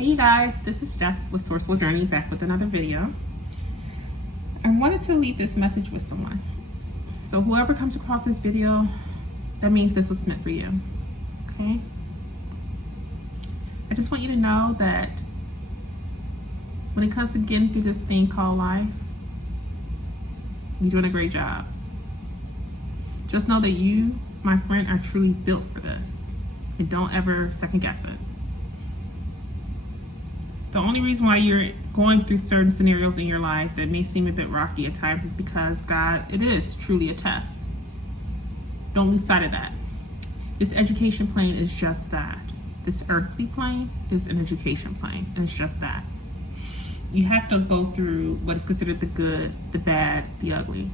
Hey you guys, this is Jess with Sourceful Journey, back with another video. I wanted to leave this message with someone. So whoever comes across this video, that means this was meant for you, okay? I just want you to know that when it comes to getting through this thing called life, you're doing a great job. Just know that you, my friend, are truly built for this. And don't ever second guess it. The only reason why you're going through certain scenarios in your life that may seem a bit rocky at times is because God, it is truly a test. Don't lose sight of that. This education plane is just that. This earthly plane is an education plane, and it's just that. You have to go through what is considered the good, the bad, the ugly.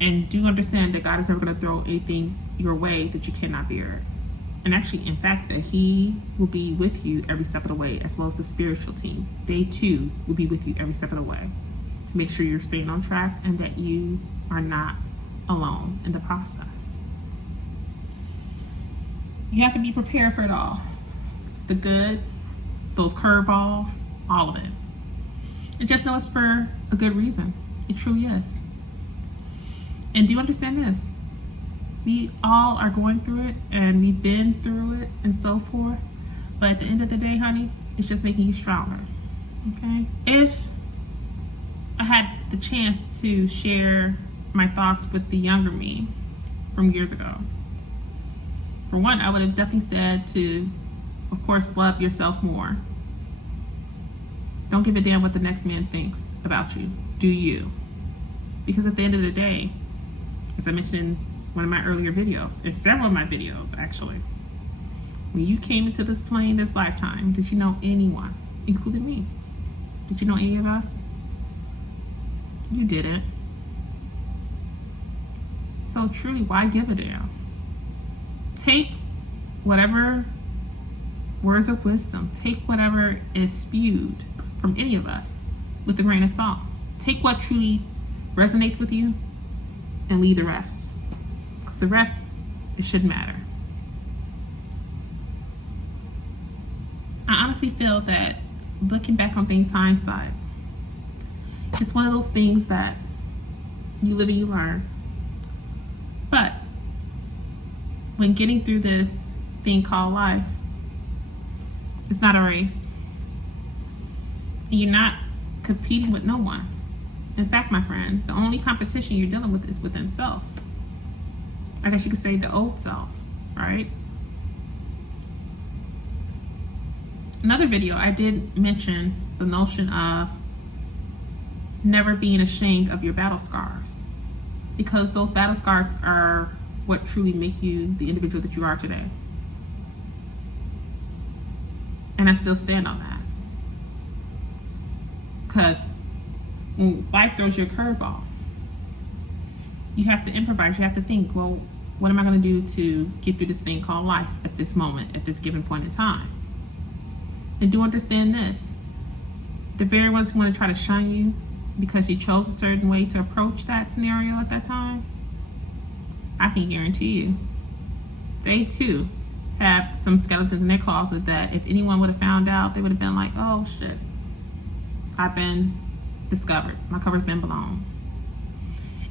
And do understand that God is never going to throw anything your way that you cannot bear. And actually, in fact, that He will be with you every step of the way, as well as the spiritual team. They too will be with you every step of the way to make sure you're staying on track and that you are not alone in the process. You have to be prepared for it all. The good, those curveballs, all of it. And just know it's for a good reason. It truly is. And do understand this. We all are going through it, and we've been through it, and so forth. But at the end of the day, honey, it's just making you stronger, okay? If I had the chance to share my thoughts with the younger me from years ago, for one, I would have definitely said to, of course, love yourself more. Don't give a damn what the next man thinks about you. Do you? Because at the end of the day, as I mentioned in one of my earlier videos, and several of my videos actually, when you came into this plane this lifetime, did you know anyone, including me? Did you know any of us? You didn't. So truly, why give a damn? Take whatever words of wisdom, take whatever is spewed from any of us with a grain of salt. Take what truly resonates with you and leave the rest. Because the rest, it shouldn't matter. I honestly feel that looking back on things hindsight, it's one of those things that you live and you learn. But when getting through this thing called life, it's not a race. And you're not competing with no one. In fact, my friend, the only competition you're dealing with is within self. I guess you could say the old self, right? Another video, I did mention the notion of never being ashamed of your battle scars, because those battle scars are what truly make you the individual that you are today. And I still stand on that. Because when life throws you a curveball, you have to improvise. You have to think, well, what am I going to do to get through this thing called life at this moment, at this given point in time? And do understand this. The very ones who want to try to shun you because you chose a certain way to approach that scenario at that time, I can guarantee you, they too have some skeletons in their closet that if anyone would have found out, they would have been like, oh shit, I've been discovered. My cover's been blown.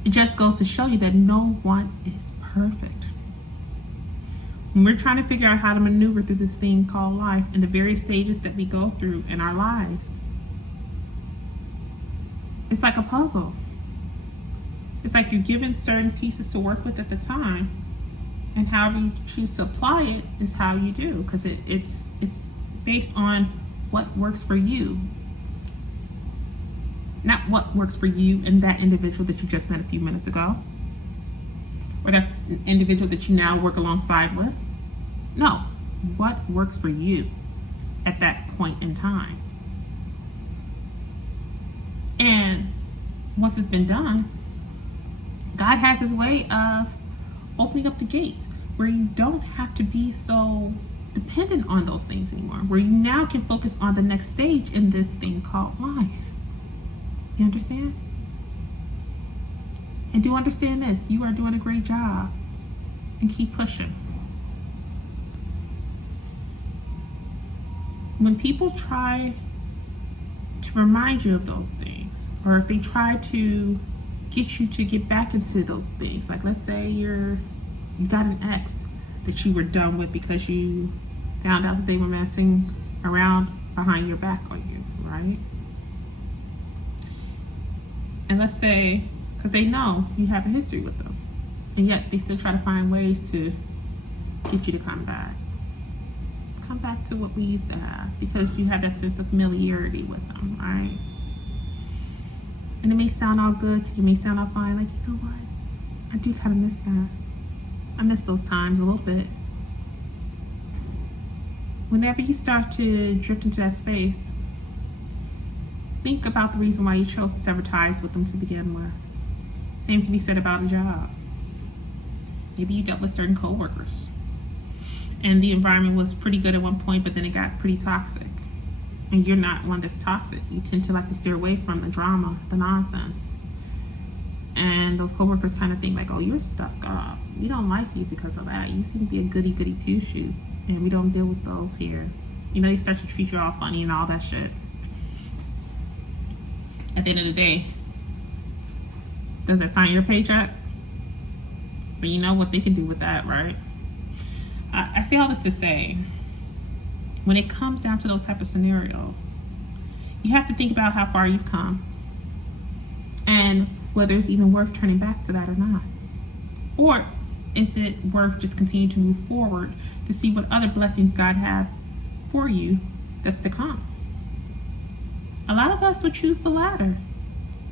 It just goes to show you that no one is perfect. When we're trying to figure out how to maneuver through this thing called life and the various stages that we go through in our lives, it's like a puzzle. It's like you're given certain pieces to work with at the time, and however you choose to apply it is how you do, because it's based on what works for you. Not what works for you and that individual that you just met a few minutes ago, or that individual that you now work alongside with. No, what works for you at that point in time. And once it's been done, God has His way of opening up the gates where you don't have to be so dependent on those things anymore, where you now can focus on the next stage in this thing called life. You understand? And do understand this, you are doing a great job, and keep pushing. when people try to remind you of those things, or if they try to get you to get back into those things, like let's say you got an ex that you were done with because you found out that they were messing around behind your back on you, right? And let's say, because they know you have a history with them, and yet they still try to find ways to get you to come back to what we used to have, because you have that sense of familiarity with them, right? And it may sound all good to you, may sound all fine, like, you know what, I do kind of miss that. I miss those times a little bit. Whenever you start to drift into that space, think about the reason why you chose to sever ties with them to begin with. Same can be said about a job. Maybe you dealt with certain coworkers, and the environment was pretty good at one point, but then it got pretty toxic. And you're not one that's toxic. You tend to like to steer away from the drama, the nonsense. And those coworkers kind of think like, oh, you're stuck up. We don't like you because of that. You seem to be a goody two shoes, and we don't deal with those here. You know, they start to treat you all funny and all that shit. At the end of the day, does that sign your paycheck? So you know what they can do with that, right? I say all this to say, when it comes down to those type of scenarios, you have to think about how far you've come and whether it's even worth turning back to that or not. Or is it worth just continuing to move forward to see what other blessings God have for you that's to come? A lot of us would choose the latter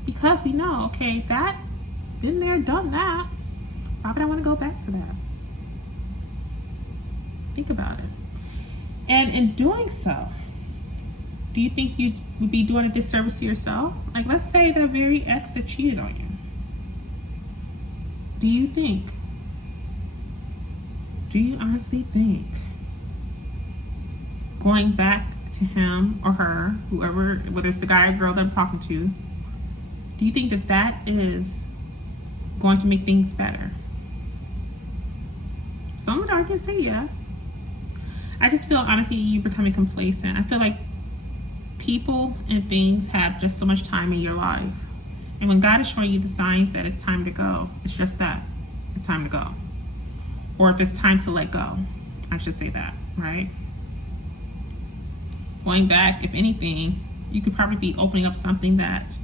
because we know, okay, that, been there, done that. Why would I want to go back to that? Think about it. And in doing so, do you think you would be doing a disservice to yourself? Like, let's say the very ex that cheated on you. Do you honestly think going back to him or her, whoever, whether it's the guy or girl that I'm talking to, do you think that that is going to make things better? Some would argue and say yeah. I just feel, honestly, you're becoming complacent. I feel like people and things have just so much time in your life. And when God is showing you the signs that it's time to go, it's just that. It's time to go. Or if it's time to let go, I should say that, right? Going back, if anything, you could probably be opening up something that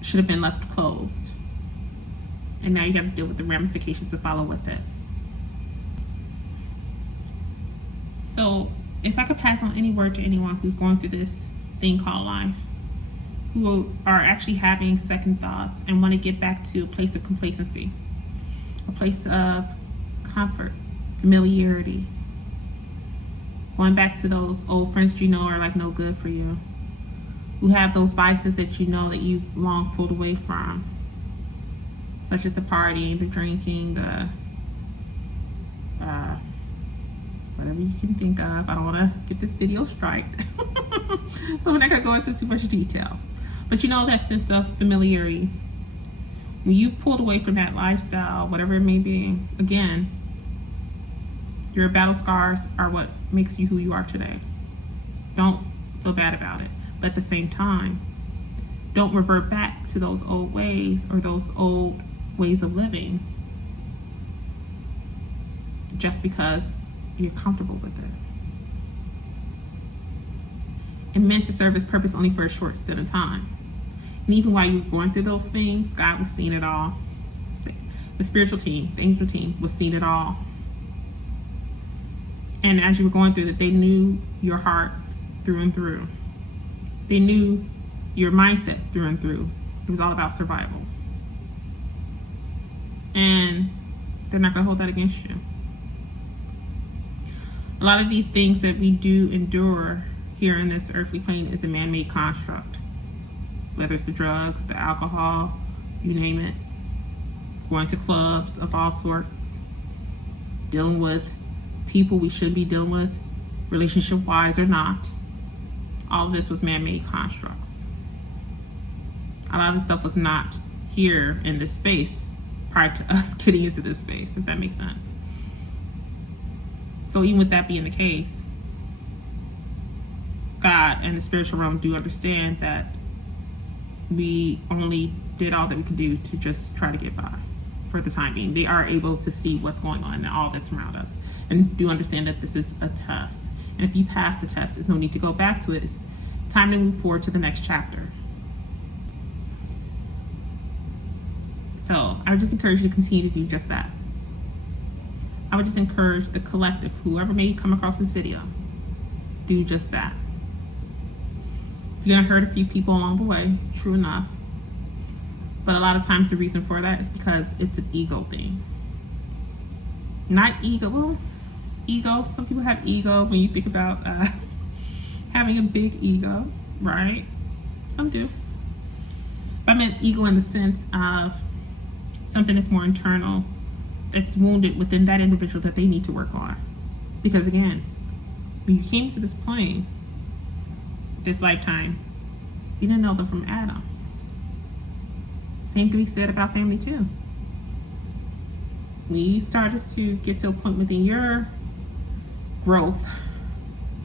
should have been left closed. And now you got to deal with the ramifications that follow with it. So if I could pass on any word to anyone who's going through this thing called life, who are actually having second thoughts and want to get back to a place of complacency, a place of comfort, familiarity, going back to those old friends that you know are like no good for you, who have those vices that you know that you long pulled away from, such as the partying, the drinking, the whatever you can think of. I don't want to get this video striked, so we're not going to go into too much detail. But you know that sense of familiarity. When you pulled away from that lifestyle, whatever it may be, again, your battle scars are what makes you who you are today. Don't feel bad about it. But at the same time, don't revert back to those old ways or those old ways of living just because you're comfortable with it. And meant to serve His purpose only for a short stint of time. And even while you were going through those things, God was seeing it all. The spiritual team, the angel team, was seeing it all. And as you were going through that, they knew your heart through and through. They knew your mindset through and through. It was all about survival. And they're not going to hold that against you. A lot of these things that we do endure here in this earthly plane is a man-made construct. Whether it's the drugs, the alcohol, you name it. Going to clubs of all sorts. Dealing with people we shouldn't be dealing with, relationship-wise or not. All of this was man-made constructs. A lot of the stuff was not here in this space prior to us getting into this space, if that makes sense. So even with that being the case, God and the spiritual realm do understand that we only did all that we could do to just try to get by for the time being. They are able to see what's going on and all that's around us, and do understand that this is a test. And if you pass the test, there's no need to go back to it. It's time to move forward to the next chapter. So I would just encourage you to continue to do just that. I would just encourage the collective, whoever may come across this video, do just that. You're gonna hurt a few people along the way, true enough. But a lot of times the reason for that is because it's an ego thing. Not ego, well, ego, some people have egos when you think about having a big ego, right? Some do. But I meant ego in the sense of something that's more internal, that's wounded within that individual that they need to work on. Because again, when you came to this plane, this lifetime, you didn't know them from Adam. Same can be said about family too. When you started to get to a point within your growth,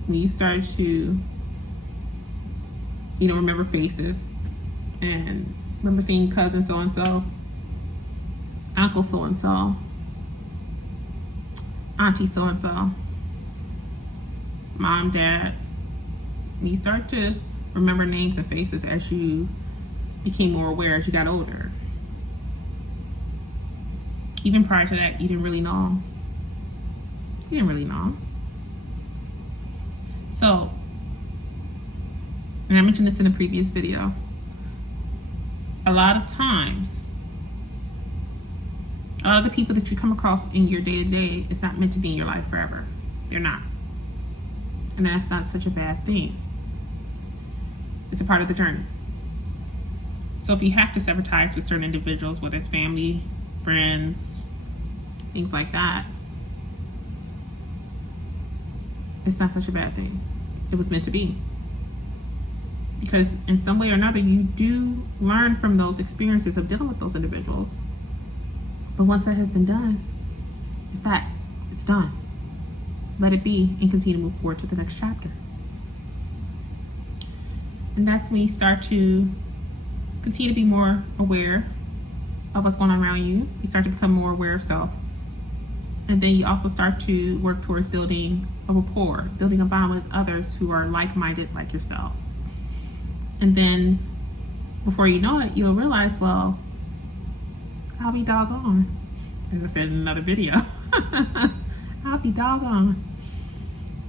when you started to, remember faces and remember seeing cousin so-and-so, uncle so-and-so, auntie so-and-so, mom, dad, when you start to remember names and faces as you became more aware as you got older. Even prior to that, you didn't really know. So, and I mentioned this in a previous video, a lot of times, a lot of the people that you come across in your day-to-day is not meant to be in your life forever. They're not. And that's not such a bad thing. It's a part of the journey. So if you have to sever ties with certain individuals, whether it's family, friends, things like that, it's not such a bad thing. It was meant to be. Because in some way or another, you do learn from those experiences of dealing with those individuals. But once that has been done, it's done. Let it be and continue to move forward to the next chapter. And that's when you start to continue to be more aware of what's going on around you. You start to become more aware of self. And then you also start to work towards building a rapport, building a bond with others who are like-minded like yourself. And then before you know it, you'll realize, well, I'll be doggone. As I said in another video, I'll be doggone.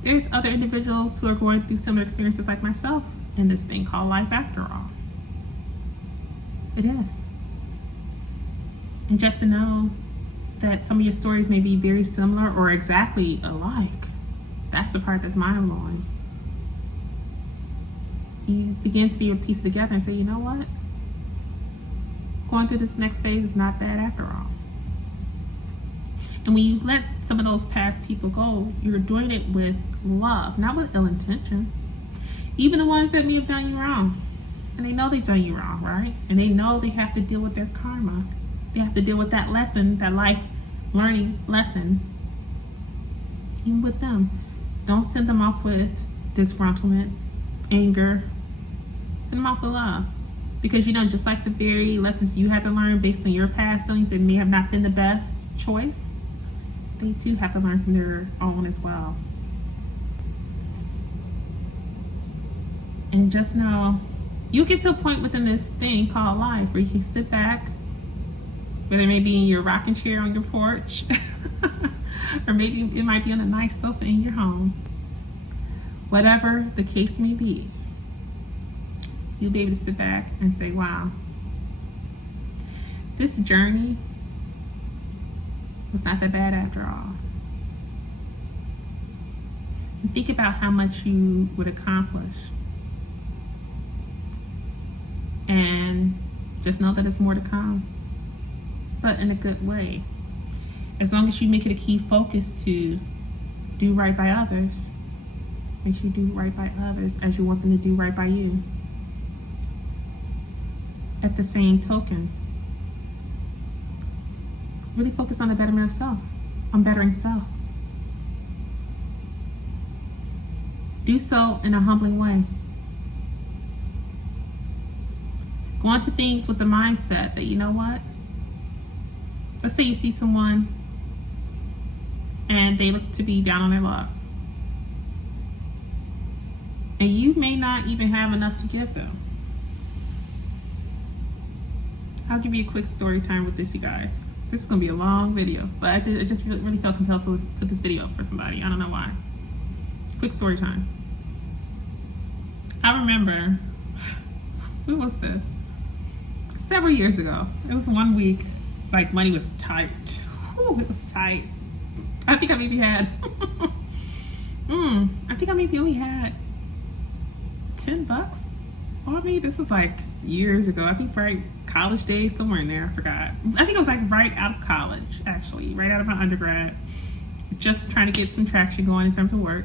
There's other individuals who are going through similar experiences like myself in this thing called life after all. It is. And just to know that some of your stories may be very similar or exactly alike, that's the part that's mind-blowing. You begin to be able to piece it together and say, you know what? Going through this next phase is not bad after all. And when you let some of those past people go, you're doing it with love, not with ill intention. Even the ones that may have done you wrong. And they know they've done you wrong, right? And they know they have to deal with their karma. They have to deal with that lesson, that life learning lesson. Even with them. Don't send them off with disgruntlement, anger. Send them off with love. Because just like the very lessons you had to learn based on your past feelings that may have not been the best choice, they too have to learn from their own as well. And just know, you get to a point within this thing called life where you can sit back, whether it may be in your rocking chair on your porch, or maybe it might be on a nice sofa in your home. Whatever the case may be, you'll be able to sit back and say, wow, this journey was not that bad after all. And think about how much you would accomplish. And just know that it's more to come, but in a good way. As long as you make it a key focus to do right by others, make sure you do right by others as you want them to do right by you. At the same token, really focus on the betterment of self, on bettering self. Do so in a humbling way. Go into things with the mindset that, you know what? Let's say you see someone and they look to be down on their luck. And you may not even have enough to give them. I'll give you a quick story time with this, you guys. This is going to be a long video, but I just really felt compelled to put this video up for somebody. I don't know why. Quick story time. I remember, who was this? Several years ago. It was one week, like money was tight. Whew, it was tight. I think I maybe had, I think I maybe only had $10. Or maybe this was like years ago. I think right college days, somewhere in there, I forgot. I think it was like right out of college, actually, right out of my undergrad. Just trying to get some traction going in terms of work.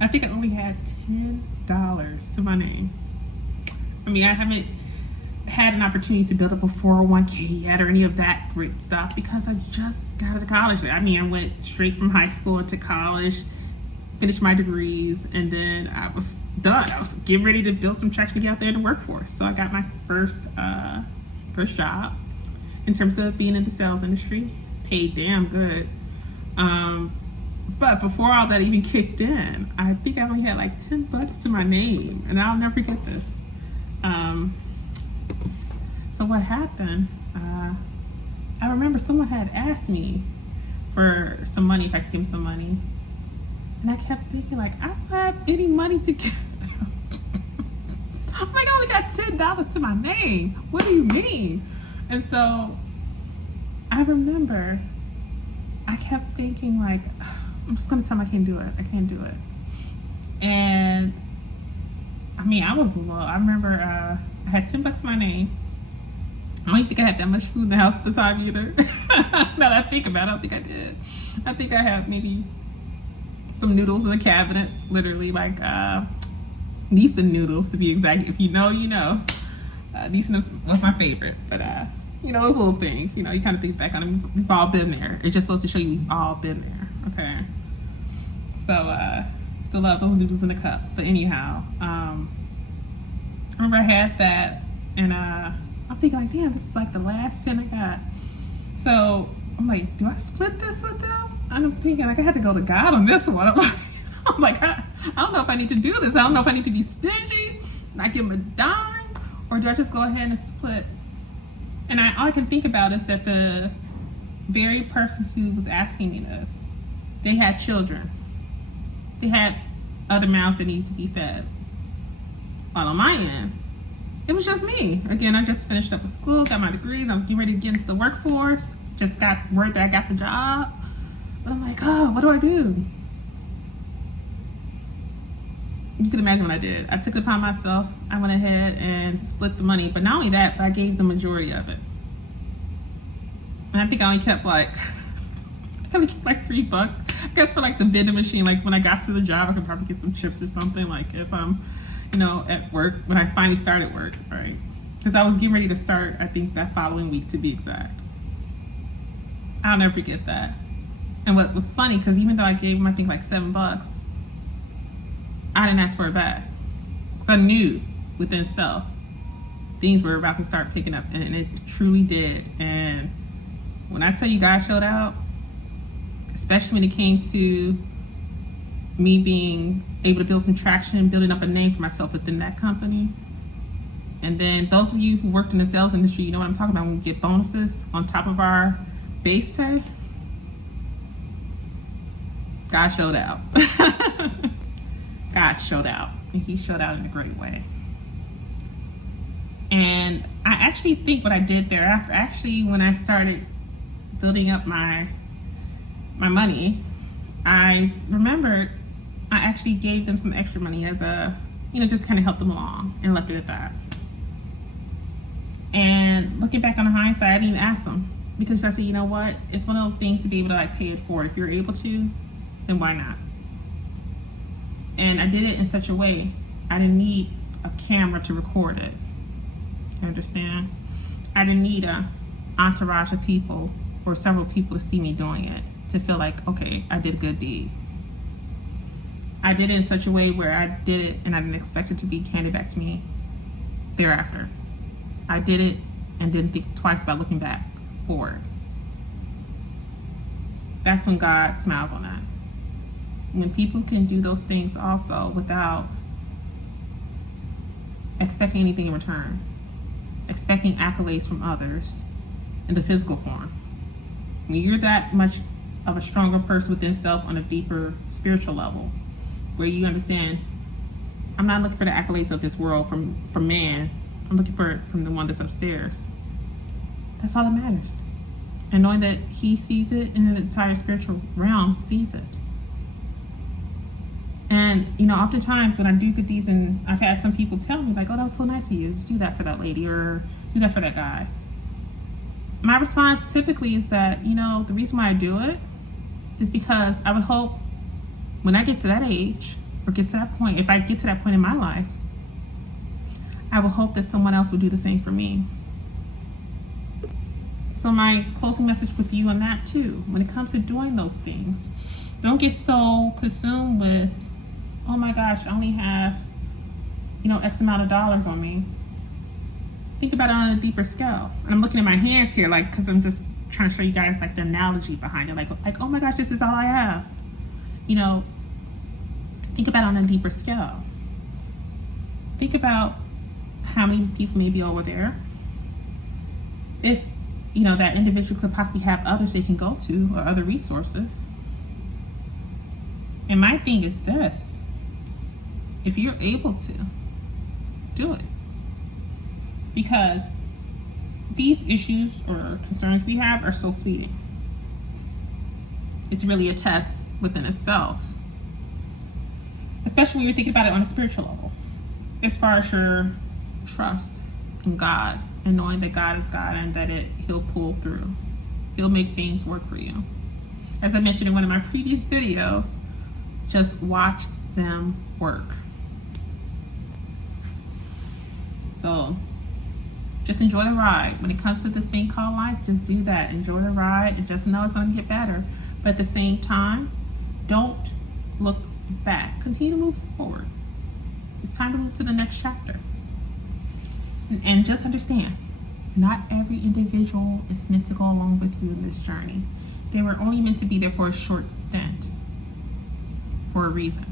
I think I only had $10 to my name. I mean, I haven't had an opportunity to build up a 401k yet or any of that great stuff because I just got out of college. I mean, I went straight from high school into college, finished my degrees, and then I was done. I was getting ready to build some traction to get out there in the workforce. So I got my first job in terms of being in the sales industry. Paid damn good. But before all that even kicked in, I think I only had like $10 to my name, and I'll never forget this. So what happened? I remember someone had asked me for some money, if I could give them some money. And I kept thinking, like, I don't have any money to give them. I'm like, I only got $10 to my name. What do you mean? And so I remember I kept thinking, like, I'm just going to tell them I can't do it. I can't do it. And I mean, I was low. I remember I had $10 to my name. I don't even think I had that much food in the house at the time either. Now that I think about it, I don't think I did. I think I had maybe some noodles in the cabinet, literally like Nissan noodles to be exact. If you know, you know. Nissan was my favorite, but you know, those little things, you know, you kind of think back on them. We've all been there. It just goes to show you we've all been there. Okay. So still love those noodles in the cup. But anyhow, I remember I had that, and I'm thinking like, damn, this is like the last 10 I got. So I'm like, do I split this with them? And I'm thinking like I had to go to God on this one. I'm like, I don't know if I need to do this. I don't know if I need to be stingy, not give them a dime, or do I just go ahead and split? And all I can think about is that the very person who was asking me this, they had children. They had other mouths that needed to be fed. While on my end, it was just me. Again, I just finished up with school, got my degrees. I was getting ready to get into the workforce. Just got word that I got the job. But I'm like, oh, what do I do? You can imagine what I did. I took it upon myself. I went ahead and split the money. But not only that, but I gave the majority of it. And I think I only kept like, $3. I guess for like the vending machine. Like when I got to the job, I could probably get some chips or something. Like if I'm, you know, at work, when I finally started work, right? Because I was getting ready to start, I think that following week to be exact. I'll never forget that. And what was funny, because even though I gave him, I think like $7, I didn't ask for it back. Because I knew within self, things were about to start picking up, and it truly did. And when I tell you God showed out, especially when it came to me being able to build some traction and building up a name for myself within that company. And then those of you who worked in the sales industry, you know what I'm talking about when we get bonuses on top of our base pay. God showed out. God showed out. And he showed out in a great way. And I actually think what I did thereafter, actually when I started building up my money, I remembered I actually gave them some extra money as a, you know, just kind of help them along, and left it at that. And looking back on the hindsight, I didn't even ask them, because I said, you know what, it's one of those things to be able to like pay it forward. If you're able to, then why not? And I did it in such a way, I didn't need a camera to record it. You understand? I didn't need a entourage of people or several people to see me doing it to feel like, okay, I did a good deed. I did it in such a way where I did it and I didn't expect it to be handed back to me thereafter. I did it and didn't think twice about looking back forward. That's when God smiles on that. When people can do those things also without expecting anything in return, expecting accolades from others in the physical form. When you're that much of a stronger person within self on a deeper spiritual level, where you understand, I'm not looking for the accolades of this world from man. I'm looking for it from the one that's upstairs. That's all that matters. And knowing that he sees it and the entire spiritual realm sees it. And, you know, oftentimes when I do get these, and I've had some people tell me, like, oh, that was so nice of you to do that for that lady or do that for that guy. My response typically is that, you know, the reason why I do it is because I would hope when I get to that age or get to that point, if I get to that point in my life, I would hope that someone else would do the same for me. So my closing message with you on that too, when it comes to doing those things, don't get so consumed with, oh my gosh, I only have, you know, X amount of dollars on me. Think about it on a deeper scale. And I'm looking at my hands here, like, because I'm just trying to show you guys like the analogy behind it. Like, oh my gosh, this is all I have. You know, think about it on a deeper scale. Think about how many people may be over there. If, you know, that individual could possibly have others they can go to or other resources. And my thing is this: if you're able to, do it. Because these issues or concerns we have are so fleeting. It's really a test within itself. Especially when you're thinking about it on a spiritual level. As far as your trust in God and knowing that God is God and that He'll pull through. He'll make things work for you. As I mentioned in one of my previous videos, just watch them work. So just enjoy the ride. When it comes to this thing called life, just do that. Enjoy the ride and just know it's going to get better. But at the same time, don't look back. Continue to move forward. It's time to move to the next chapter. And just understand, not every individual is meant to go along with you in this journey. They were only meant to be there for a short stint, for a reason.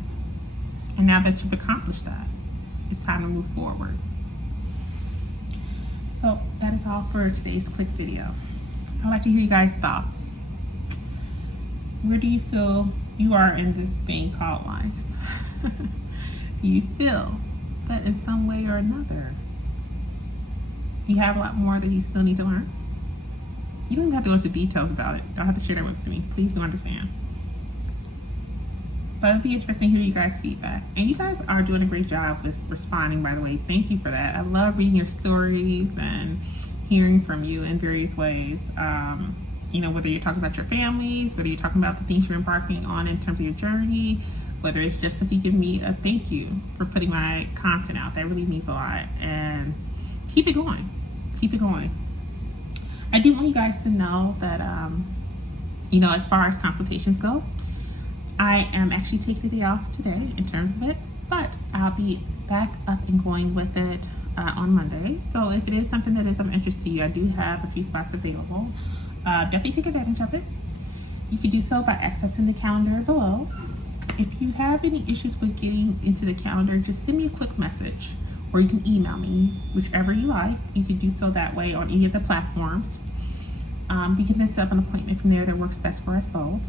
And now that you've accomplished that, it's time to move forward. So that is all for today's quick video. I'd like to hear you guys' thoughts. Where do you feel you are in this thing called life? Do you feel that in some way or another you have a lot more that you still need to learn? You don't have to go into details about it. Don't have to share that with me. Please do understand. But it'd be interesting to hear you guys' feedback. And you guys are doing a great job with responding, by the way. Thank you for that. I love reading your stories and hearing from you in various ways. You know, whether you're talking about your families, whether you're talking about the things you're embarking on in terms of your journey, whether it's just simply giving me a thank you for putting my content out. That really means a lot. And keep it going. Keep it going. I do want you guys to know that, you know, as far as consultations go, I am actually taking the day off today in terms of it, but I'll be back up and going with it on Monday. So if it is something that is of interest to you, I do have a few spots available. Definitely take advantage of it. You can do so by accessing the calendar below. If you have any issues with getting into the calendar, just send me a quick message, or you can email me, whichever you like. You can do so that way on any of the platforms. We can then set up an appointment from there that works best for us both.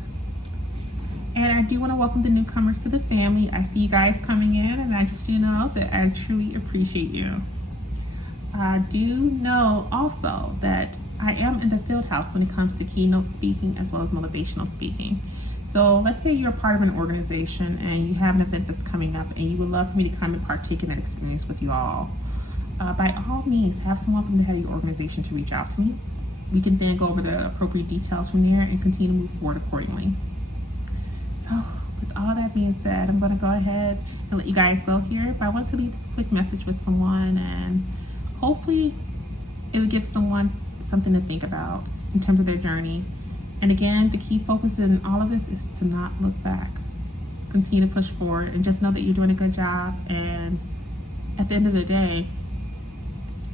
And I do want to welcome the newcomers to the family. I see you guys coming in, and I just, you know, that I truly appreciate you. Do know also that I am in the field house when it comes to keynote speaking as well as motivational speaking. So let's say you're a part of an organization and you have an event that's coming up and you would love for me to come and partake in that experience with you all. By all means, have someone from the head of your organization to reach out to me. We can then go over the appropriate details from there and continue to move forward accordingly. So with all that being said, I'm going to go ahead and let you guys go here. But I want to leave this quick message with someone, and hopefully it will give someone something to think about in terms of their journey. And again, the key focus in all of this is to not look back. continue to push forward, and just know that you're doing a good job. And at the end of the day,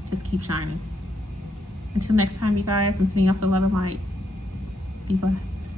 just keep shining. Until next time, you guys, I'm sending off the love and light. Be blessed.